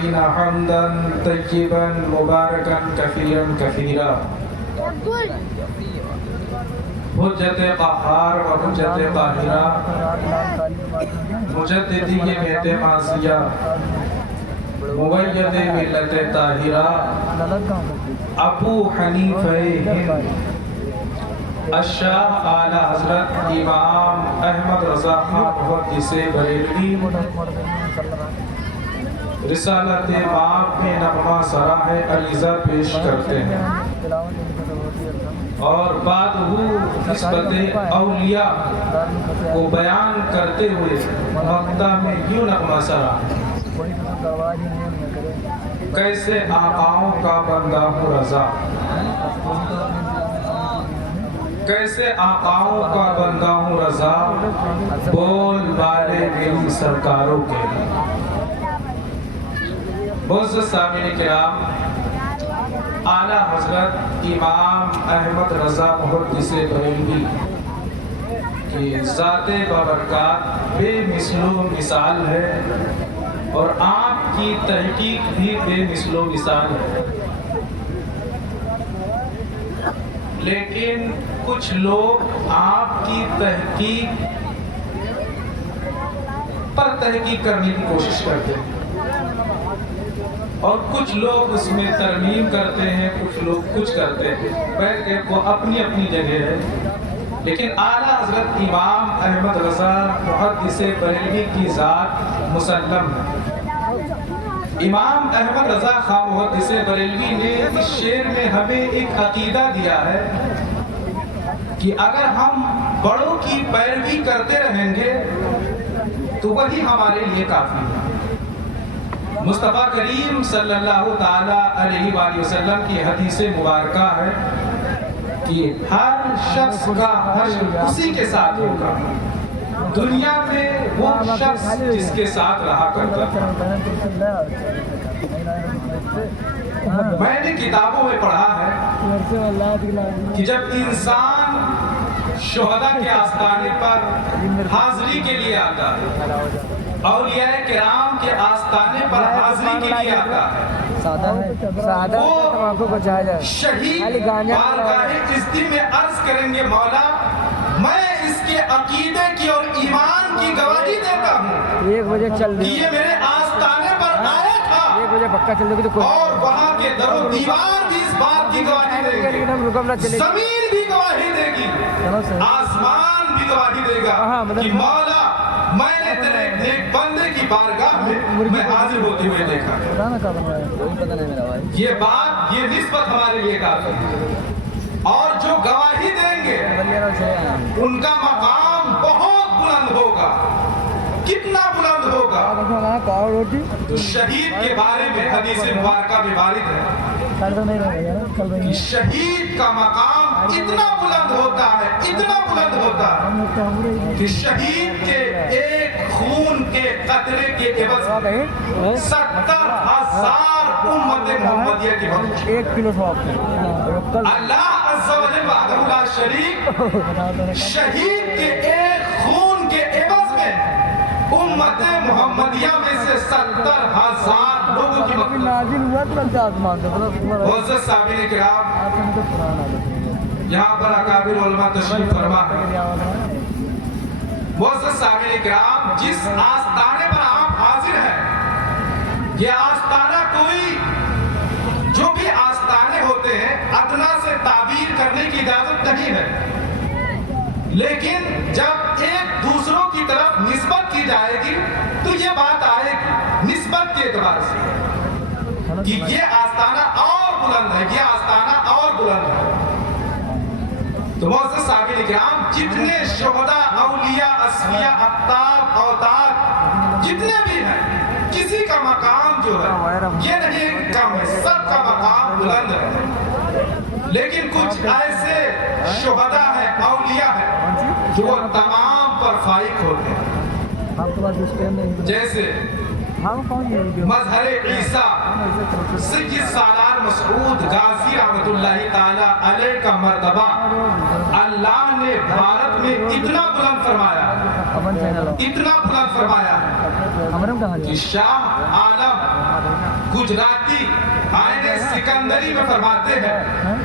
العالمين حمدا طيبا مباركا كثيرا كثيرا حجت قہار و حجت قاہرہ مجددیت ماضیہ مبید ملت طاہرہ ابو حنیفہ ہند الشاہ اعلی حضرت امام احمد رضا خان محدث بریلوی رسالت باب میں نغمہ سراہ علیزہ پیش کرتے ہیں اور بعد وہ نسبت اولیاء کو بیان کرتے ہوئے مقطع میں یوں نغمہ سرا کیسے آقاؤں کا بندہ ہوں رضا کیسے آقاؤں کا بندہ ہوں رضا بول بالے میری سرکاروں کے معزز سامعین کرام اعلیٰ حضرت امام احمد رضا محدث بریلوی کی ذات بابرکات بے مثل و مثال ہے اور آپ کی تحقیق بھی بے مثل و مثال ہے لیکن کچھ لوگ آپ کی تحقیق پر تحقیق کرنے کی کوشش کرتے ہیں اور کچھ لوگ اس میں ترمیم کرتے ہیں کچھ لوگ کچھ کرتے ہیں کہ وہ اپنی اپنی جگہ ہے لیکن اعلیٰ حضرت امام احمد رضا محدث بریلوی کی ذات مسلم ہے امام احمد رضا خان محدث بریلوی نے اس شعر میں ہمیں ایک عقیدہ دیا ہے کہ اگر ہم بڑوں کی پیروی کرتے رہیں گے تو وہی ہمارے لیے کافی ہے مصطفیٰ کریم صلی اللہ تعالیٰ علیہ وآلہ وسلم کی حدیث مبارکہ ہے کہ ہر شخص کا حشر اسی کے ساتھ ہوگا دنیا میں وہ شخص جس کے ساتھ رہا کرتا میں نے کتابوں میں پڑھا ہے کہ جب انسان شہداء کے آستانے پر حاضری کے لیے آتا ہے اولیاء کرام کے آستانے پر حاضری کے لیے آتا ہے وہ شہید بارگاہ عزت میں عرض کریں گے مولا میں اس کے عقیدے کی اور ایمان کی گواہی دیتا ہوں کہ یہ میرے آستانے پر آیا تھا اور وہاں کے در و دیوار بھی اس بات کی گواہی دے گی زمین بھی گواہی دے گی آسمان بھی گواہی دے گا کہ مولا میں نے تیرے ایک بندے کی بارگاہ میں حاضر ہوتے ہوئے دیکھا یہ بات یہ نسبت ہمارے لیے کافی ہے اور جو گواہی دیں گے ان کا مقام بہت بلند ہوگا کتنا بلند ہوگا تو شہید کے بارے میں حدیث مبارکہ میں وارد ہے کہ شہید کا مقام اتنا بلند ہوتا ہے اتنا بلند ہوتا ہے کہ شہید کے ایک خون کے قطرے کے عوض 70,000 امت محمدیہ کی بخشش اللہ عز و جل وحدہ لا شریک شہید کے ایک خون کے عوض میں امت محمدیہ میں سے 70,000 لوگوں کی بخشش معزز سامعین کرام یہاں پر اکابر علماء تشریف فرما ہے معزز سامعین کرام جس آستانے پر آپ حاضر ہیں یہ آستانہ کوئی جو بھی آستانے ہوتے ہیں ادنا سے تعبیر کرنے کی اجازت نہیں ہے لیکن جب ایک دوسروں کی طرف نسبت کی جائے گی تو یہ بات آئے گی نسبت کے اعتبار سے کہ یہ آستانہ اور بلند ہے یہ آستانہ اور بلند ہے تو معزز سامعین کرام جتنے شہداء اولیاء اصفیاء اقطاب اوتاد جتنے بھی ہیں کسی کا مقام جو ہے یہ نہیں کم ہے سب کا مقام بلند ہے لیکن کچھ ایسے شہداء ہیں اولیاء ہیں جو وہ تمام پر فائق ہوتے ہیں جیسے مظہر عیسیٰ سید سالار مسعود غازی رحمت اللہ تعالی علیہ کا مرتبہ اللہ نے بھارت میں اتنا بلند فرمایا کہ شاہ عالم गुजराती आईने सिकंदरी में फरमाते हैं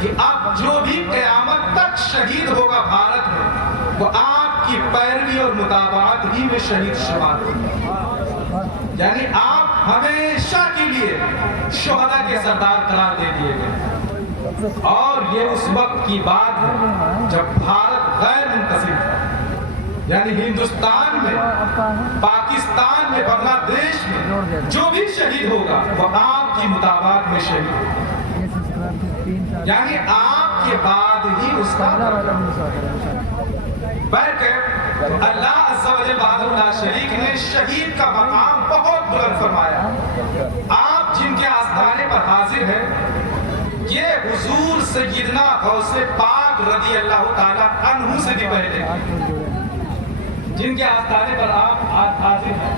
कि अब जो भी क़यामत तक शहीद होगा भारत में, वो आपकी पैरवी और मुताबात ही में शहीद शुमार होगा। यानी आप हमेशा के लिए शुहदा के सरदार करार दे दिए गए। और ये उस वक्त की बात है जब भारत गैर मुंतसिर था, यानी हिंदुस्तान में, पाकिस्तान में, बांग्लादेश में जो भी शहीद होगा वो आपकी मुताबात में शहीद, यानी आपके बाद ही उसका अल्लाह अज़्ज़ा व जल वहदहु ला शरीक ने शहीद का मकाम बहुत बुलंद फरमाया। आप जिनके आस्थाने पर हाजिर हैं, ये हुजूर सय्यदना गौसे पाक रज़ी अल्लाह ताला अन्हु से भी पहले, जिनके आस्थाने पर आप हाजिर हैं,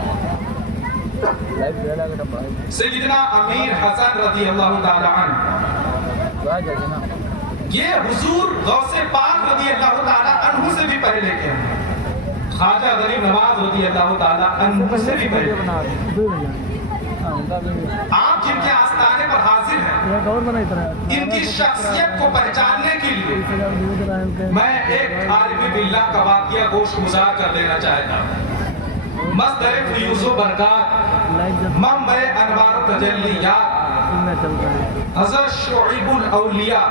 सय्यदना अमीर हसन रज़ी अल्लाह ताला अन्हु, ये हुजूर गौसे पाक रज़ी अल्लाह ताला अन्हु से भी पहले के हैं, ख्वाजा गरीब नवाज रज़ी अल्लाह ताला अन्हु से भी पहले। आप जिनके आस्थाने पर हाजिर हैं, इनकी शख्सियत को पहचानने के लिए मैं एक आलिम बिल्लाह का वाक़िया गोशगुजार कर देना चाहता हूँ। मस्दर फ़यूज़ व बरक़ात, मंबअ अनवार व तजल्लियात, हज़रत शुईबुल औलिया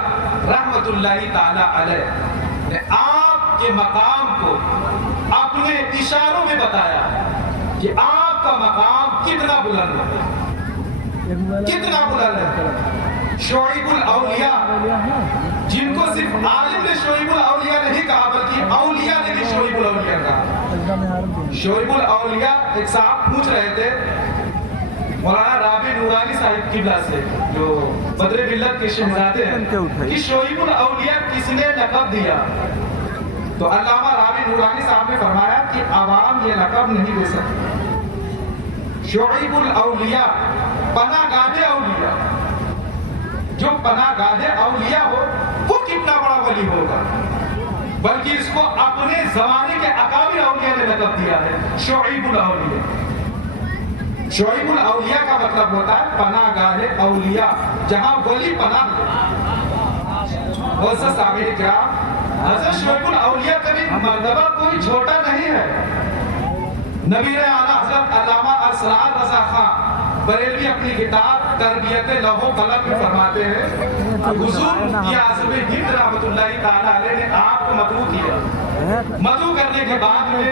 रहमतुल्लाहि ताला अलैह ने आपके मकाम को अपने इशारों में बताया कि आपका मकाम कितना बुलंद है, कितना बुलंद है। शुईबुल औलिया, जिनको सिर्फ आलिम ने शुईबुल औलिया नहीं कहा, बल्कि औलिया ने भी शुईबुल औलिया कहा। शुईबुल औलिया, एक साहब पूछ रहे थे मौलाना राबी नूरानी साहिब किबला से, जो बदर मिल्लत के शहजादे हैं, कि शुईबुल औलिया किसने लक़ब दिया? तो अल्लामा राबी नूरानी साहब ने फरमाया कि आवाम ये लक़ब नहीं दे सकती। शुईबुल औलिया पनागाहे औलिया, जो पनागाहे औलिया हो वो कितना बड़ा वली होगा, बल्कि इसको अपने ज़माने के अकाबिर औलिया ने लक़ब दिया है शुईबुल औलिया। शुईबुल औलिया का मतलब होता है पनागाहे औलिया, जहां वली पनाह हो। हज़रत शुईबुल औलिया कभी मर्तबा कोई छोटा नहीं है। नबीर आला हज़रत अल्लामा असरार रज़ा खां बरेलवी अपनी किताब तरबियत लौह कलम में फरमाते हैं, हुजूर मुफ्ती आज़म हिंद रहमतुल्लाहि ताला अलैह ने आपको मदऊ किया। मदऊ करने के बाद में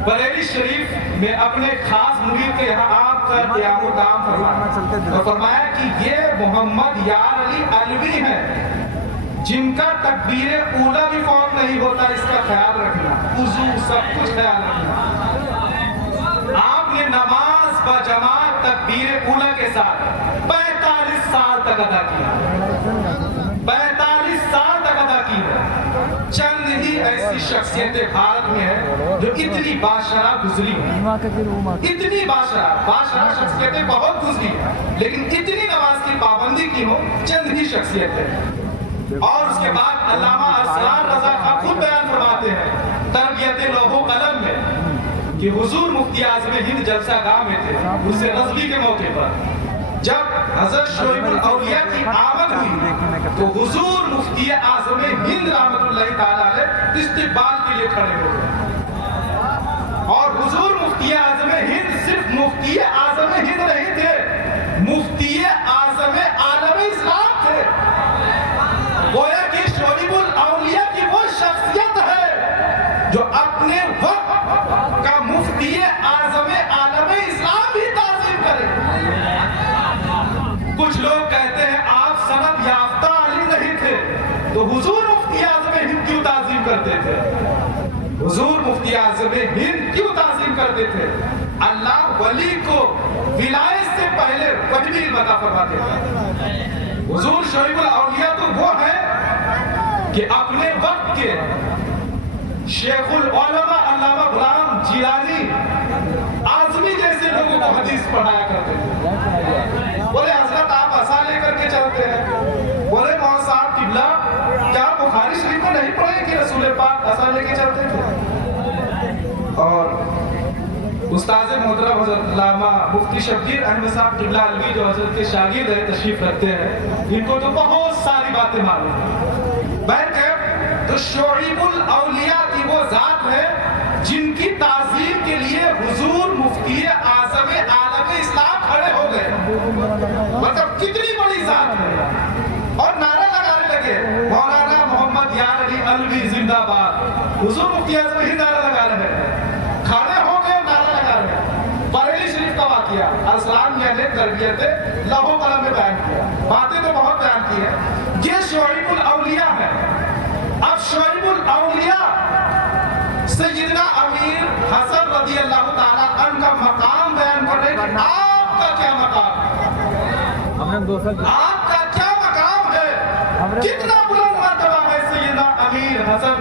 बरेली शरीफ में अपने खास मुरीद के यहाँ आपका क़याम ताम फरमाया और फरमाया कि ये मोहम्मद यार अली अलवी हैं, जिनका तकबीर ऊला भी फौत नहीं होता, इसका ख्याल रखना, वुज़ू सब कुछ ख्याल रखना। आपने नमाज व जमात तकबीर ऊला के साथ 45 साल तक अदा किया, 45 साल तक अदा की है। चंद ही ऐसी शख्सियतें भारत में है जो इतनी बादशाह गुजरी है, इतनी बादशाह शख्सियतें बहुत गुजरी है, लेकिन इतनी नमाज की पाबंदी की हो चंद ही शख्सियतें। और उसके बाद अल्लामा असरार रज़ा खां खुद बयान फरमाते हैं तरबियत लौह कलम में कि हुजूर मुफ्ती आज़म हिंद जलसा गाह में थे, उससे नज़मी के मौके पर जब हज़रत शुईबुल औलिया की आमद हुई तो हुजूर मुफ्ती आज़म हिंद रहमतुल्लाहि ताला अलैह इस्तिक़बाल के लिए खड़े हो गए। और हुजूर मुफ्ती आज़म हिंद सिर्फ मुफ्ती आज़म हिंद नहीं थे, मुफ्ती आज़म आलम इस्लाम थे। गोया कि शुईबुल औलिया की वो शख्सियत है जो अपने वक्त का मुफ्ती आज़म आलम इस्लाम भी ताज़ीम करे। कुछ लोग कहते हैं आप सनद याफ्ता आलिम नहीं थे तो हुजूर मुफ्ती आज़म हिंद क्यों ताज़ीम करते थे? हुजूर मुफ्ती आज़म हिंद क्यों ताज़ीम करते थे? अल्लाह वली को विलायत से पहले वही इल्म अता फरमा देता है। हुजूर शुईबुल औलिया तो वो है कि अपने वक्त के शेखुल उलमा अल्लामा गुलाम जिलानी आज़मी जैसे लोगों को हदीस पढ़ाया करते थे। बोले हज़रत आप असा लेकर के चलते हैं? बोले मौलाना साहब किबला क्या बुखारी शरीफ में नहीं पढ़े कि रसूल पाक असा लेके चलते थे? और उस्ताद मोहतरम हज़रत अल्लामा मुफ्ती शब्बीर अहमद साहब क़िबला अलवी जो हज़रत के शागिर्द है, तशरीफ रखते हैं, इनको तो बहुत सारी बातें मालूम है। बहरकैफ तो शोइबुल औलिया की वो जात है जिनकी ताज़ीम के लिए हुजूर मुफ्ती आज़म आलम इस्लाम खड़े हो गए। मतलब कितनी बड़ी जात है। और नारा लगाने लगे, मौलाना मोहम्मद यार अली अलवी जिंदाबाद। हुजूर मुफ्ती आज़म ही नारा लगा रहे हैं, खड़े हो गए, नारा लगा रहे हैं। बरेली शरीफ का वाक़िया असलाम ने तरबियत लौह कलम में बयान किया, बातें तो बहुत बयान की है। ये शोइबुल औलिया है। अब शोइबुल औलिया सैयदना अमीर हसन रज़ी अल्लाह ताला अन्हु का मकाम बयान कर रहे हैं। आपका क्या मकाम, आपका क्या मकाम है, कितना बुलंद मर्तबा है सैयदना अमीर हसन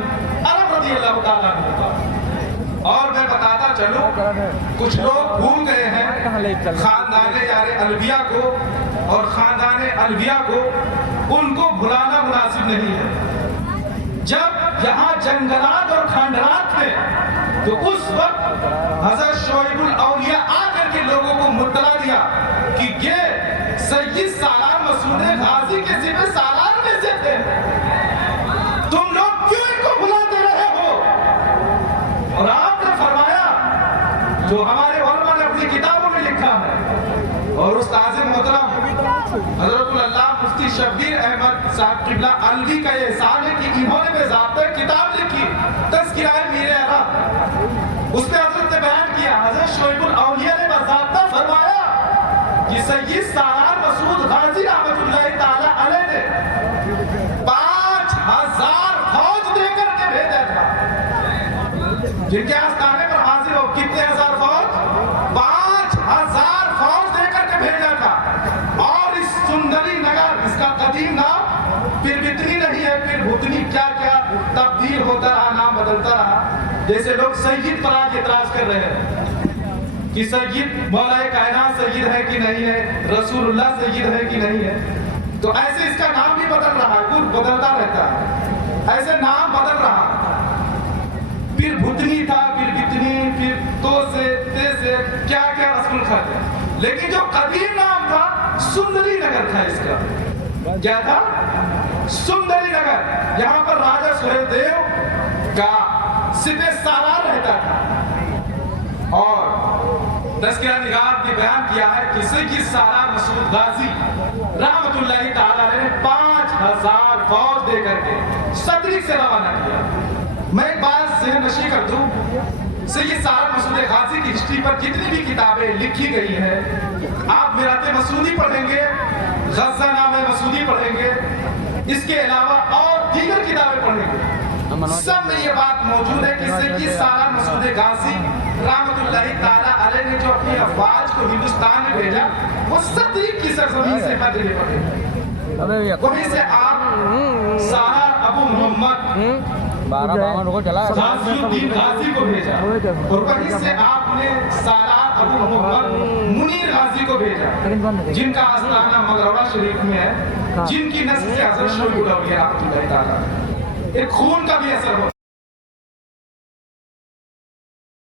रज़ी अल्लाह ताला अन्हु का। और मैं बताता चलूं, कुछ लोग भूल गए हैं खानदान यार अलविया को, और खानदान अलविया को उनको भुलाना मुनासिब नहीं है। जब यहाँ जंगलात और खंडरात थे तो उस वक्त हज़रत शोइबुल औलिया आकर के लोगों को मुत्तला दिया कि ये सैयद सालार मसूद गाजी के सिपह सालार में से थे, तुम लोग क्यों इनको भुलाते रहे हो। और आपने फरमाया जो हमारे उलमा ने अपनी किताबों में लिखा है, और उस्ताद मोहतरम हज़रतुल अल्लाह मुफ्ती शब्बीर अहमद साहब क़िबला अलवी का ये एहसान है कि इन्होंने बेज़ाब्ता किताब लिखी तज़किरा मीर अरब। उसमें हज़रत ने बयान किया, हज़रत शोइबुल औलिया ने बेज़ाब्ता फरमाया कि सैयद सालार मसूद गाजी रहमतुल्लाह ताला अलैह ने 5000 फौज देकर के भेजा था। जिनके आस्थाने पर हाजिर हो, कितने हजार फौज, 5000 फौज देकर के भेजा था। और इस सुंदरी नगर, इसका कदीम नाम फिर बितनी नहीं है, फिर भुतनी, क्या क्या तब्दील होता रहा, नाम बदलता रहा। जैसे लोग सैयद पर आज इतराज कर रहे हैं कि सैयद मौलाए कायनात सैयद है कि नहीं है, रसूलुल्लाह सैयद है कि नहीं है, तो ऐसे इसका नाम भी बदल रहा है, कुछ बदलता रहता है, ऐसे नाम बदल रहा। फिर भुतनी था, फिर बितनी, फिर तो से ते से, क्या क्या रस्म खाते। लेकिन जो कदीम नाम था सुंदरी नगर था इसका। क्या था? सुंदरी नगर। यहाँ पर राजा सुहेलदेव का सिपह सालार रहता था। और तज़किरा निगार ने बयान किया है कि सैयद सालार मसूद गाजी रहमतुल्लाह ताला ने 5000 फौज देकर के सतरिक से रवाना किया। मैं एक बात ज़हन नशी कर दूं, सैयद सालार मसूद गाजी की हिस्ट्री पर जितनी भी किताबें लिखी गई है, आप मिराते मसूदी पढ़ेंगे, गज़ा नामे मसूदी पढ़ेंगे, इसके अलावा और दीगर किताबें पढ़ेंगे, सब में ये बात मौजूद है कि सैयद सालार मसूद गाजी रहमतुल्लाह ताला अलैह ने जो अपनी अफवाज को हिंदुस्तान में भेजा, वो सतरिक की सरजमीन से मदीने पड़े। वहीं से आप सालार अबू मोहम्मद गाज़ीउद्दीन गाजी को भेजा, और वहीं से आपने सालार अबू मोहम्मद मुनीर गाजी को भेजा, जिनका आस्थाना मगरवा शरीफ में है, जिनकी नस्ल से हज़रत शोइबुल औलिया रहमतुल्लाह ताला। एक खून का भी असर हो।